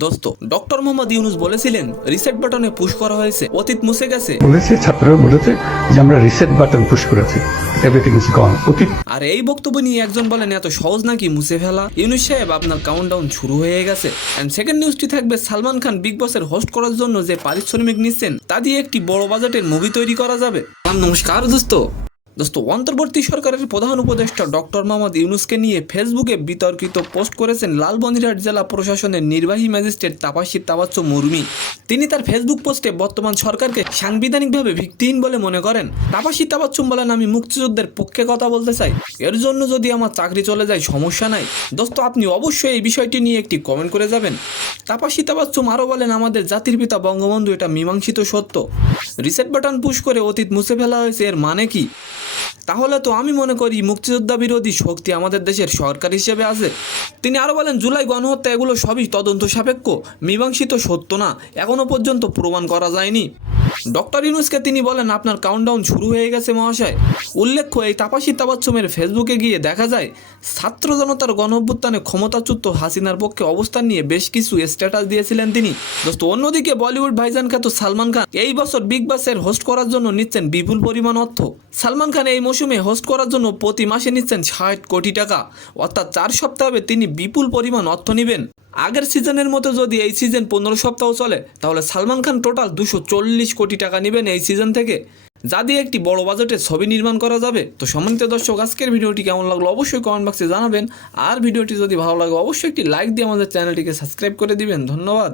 দোস্ত, ডক্টর মোহাম্মদ ইউনূস বলেছিলেন রিসেট বাটনে পুশ করা হয়েছে, অতীত মুছে গেছে। বলেছে, ছাত্ররা বলেছে যে আমরা রিসেট বাটন পুশ করেছি, এভরিথিং ইজ গন। আর এই বক্তব্য নিয়ে একজন বলেন এত সহজ নাকি মুছে ফেলা? ইউনূস সাহেব, আপনার কাউন্টডাউন শুরু হয়ে গেছে। এন্ড সেকেন্ড নিউজটি থাকবে সালমান খান বিগ বসের হোস্ট করার জন্য যে পারিশ্রমিক নিচ্ছেন তা দিয়ে একটি বড় বাজেটের মুভি তৈরি করা যাবে। নমস্কার দোস্ত। অন্তর্বর্তী সরকারের প্রধান উপদেষ্টা ডক্টর মোহাম্মদ ইউনূসকে নিয়ে ফেসবুকে বিতর্কিত পোস্ট করেছেন লালমনিরহাট জেলা প্রশাসনের নির্বাহী ম্যাজিস্ট্রেট তাপাসী তাবাচ্চুম মুরমি। তিনি তার ফেসবুক পোস্টে বর্তমান সরকারকে সাংবিধানিকভাবে ভিত্তিহীন বলে মনে করেন। তাপাসী তাবাচ্চুম বলেন, আমি মুক্তিযুদ্ধের পক্ষে কথা বলতে চাই, এর জন্য যদি আমার চাকরি চলে যায় সমস্যা নাই। দোস্ত, আপনি অবশ্যই এই বিষয়টি নিয়ে একটি কমেন্ট করে যাবেন। তাপাসী তাবাচ্চুম আরও বলেন, আমাদের জাতির পিতা বঙ্গবন্ধু এটা মীমাংসিত সত্য। রিসেট বাটন পুশ করে অতীত মুছে ফেলা হয়েছে, এর মানে কি? তাহলে তো আমি মনে করি মুক্তিযোদ্ধা বিরোধী শক্তি আমাদের দেশের সরকার হিসেবে আছে। তিনি আরও বলেন, জুলাই গণহত্যা এগুলো সবই তদন্ত সাপেক্ষ, মীমাংসিত সত্য না, এখনও পর্যন্ত প্রমাণ করা যায়নি। ডক্টর ইউনূসকে তিনি বলেন, আপনার কাউন্টডাউন শুরু হয়ে গেছে মহাশয়। উল্লেখ্য, এই তাপাসী তাবাচ্চুমের ফেসবুকে গিয়ে দেখা যায় ছাত্র জনতার গণঅভ্যুত্থানে ক্ষমতাচ্যুত হাসিনার পক্ষে অবস্থান নিয়ে বেশ কিছু স্ট্যাটাস দিয়েছিলেন তিনি। দোস্ত, অন্যদিকে বলিউড ভাইজান খ্যাত সালমান খান এই বছর বিগ বসের হোস্ট করার জন্য নিচ্ছেন বিপুল পরিমাণ অর্থ। সালমান খান এই মৌসুমে হোস্ট করার জন্য প্রতি মাসে নিচ্ছেন 60 কোটি টাকা, অর্থাৎ 4 সপ্তাহে তিনি বিপুল পরিমাণ অর্থ নেবেন। আগের সিজনের মতো যদি এই সিজন 15 সপ্তাহ চলে, তাহলে সালমান খান টোটাল 240 কোটি টাকা নেবেন এই সিজন থেকে, যা দিয়ে একটি বড় বাজেটের ছবি নির্মাণ করা যাবে। তো সম্মানিত দর্শক, আজকের ভিডিওটি কেমন লাগলো অবশ্যই কমেন্ট বক্সে জানাবেন। আর ভিডিওটি যদি ভালো লাগে অবশ্যই একটি লাইক দিয়ে আমাদের চ্যানেলটিকে সাবস্ক্রাইব করে দিবেন। ধন্যবাদ।